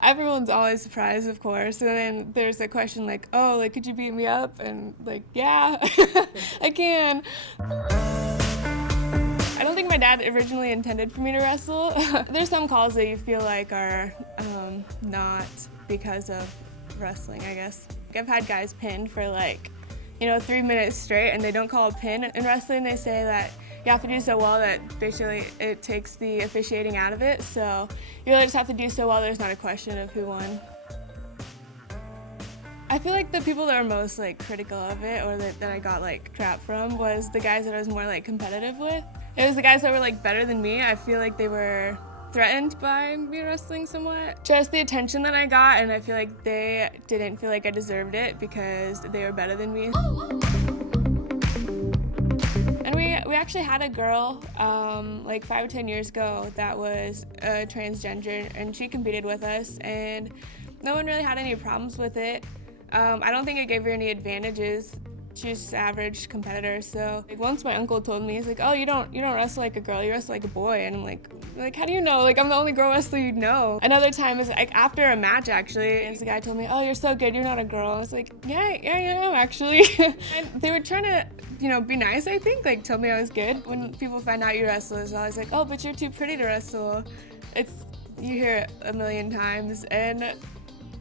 Everyone's always surprised, of course, and then there's a question like, oh, like, could you beat me up? And like, yeah, I can. I don't think my dad originally intended for me to wrestle. There's some calls that you feel like are not because of wrestling, I guess. I've had guys pinned for like, 3 minutes straight, and they don't call a pin. In wrestling, they say that you have to do so well that basically it takes the officiating out of it. So you really just have to do so well there's not a question of who won. I feel like the people that were most like critical of it, or that I got like crap from, was the guys that I was more like competitive with. It was the guys that were like better than me. I feel like they were threatened by me wrestling somewhat. Just the attention that I got, and I feel like they didn't feel like I deserved it because they were better than me. And we actually had a girl like 5 or 10 years ago that was transgender, and she competed with us, and no one really had any problems with it. I don't think it gave her any advantages. She's just an average competitor. So like, once my uncle told me, he's like, oh, you don't wrestle like a girl, you wrestle like a boy. And I'm like, how do you know? Like, I'm the only girl wrestler you know. Another time is like after a match, actually, and the guy told me, oh, you're so good, you're not a girl. I was like, yeah, I am actually. And they were trying to, be nice, I think, like tell me I was good. When people find out you wrestle, it's always like, oh, but you're too pretty to wrestle. You hear it a million times, and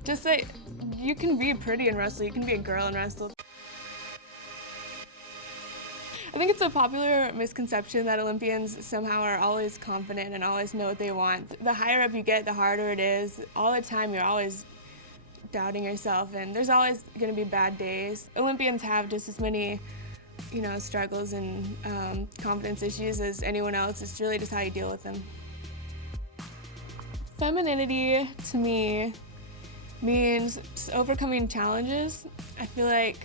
just like, you can be pretty and wrestle, you can be a girl and wrestle. I think it's a popular misconception that Olympians somehow are always confident and always know what they want. The higher up you get, the harder it is. All the time you're always doubting yourself, and there's always going to be bad days. Olympians have just as many struggles and confidence issues as anyone else. It's really just how you deal with them. Femininity, to me, means just overcoming challenges. I feel like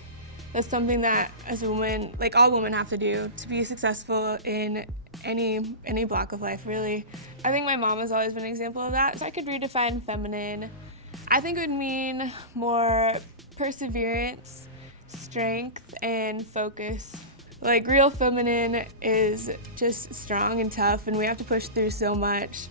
that's something that, as a woman, like all women have to do to be successful in any block of life, really. I think my mom has always been an example of that. So I could redefine feminine. I think it would mean more perseverance, strength, and focus. Like, real feminine is just strong and tough, and we have to push through so much.